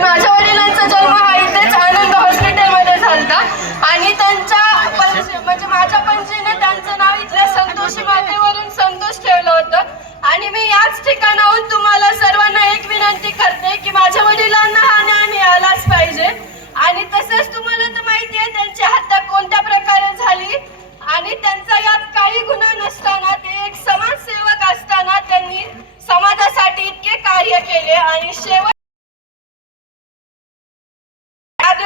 माझ्या वडिलांचा जन्म हा इथेच आनंद हॉस्पिटलमध्ये झाला आणि त्यांच्या म्हणजे माझ्या पंजीने त्यांचं नाव इथल्या संतोषी मातेवरून संतोष ठेवलं होतं.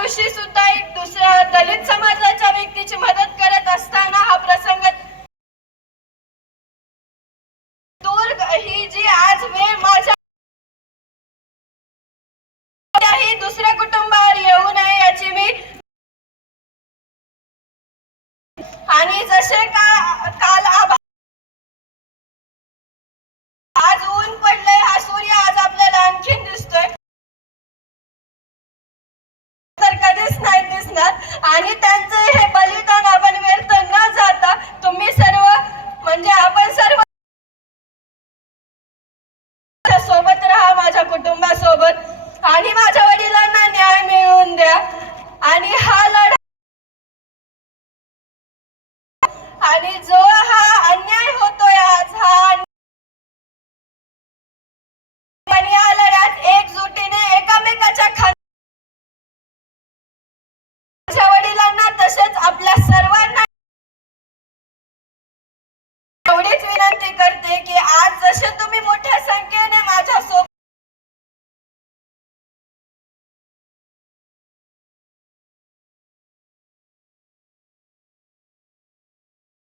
दिवशी सुद्धा एक दुसऱ्या दलित समाजाच्या सोबत राहा माझ्या कुटुंबासोबत. आणि माझ्या वडिलांना न्याय मिळवून द्या. आणि हा लढा आणि जो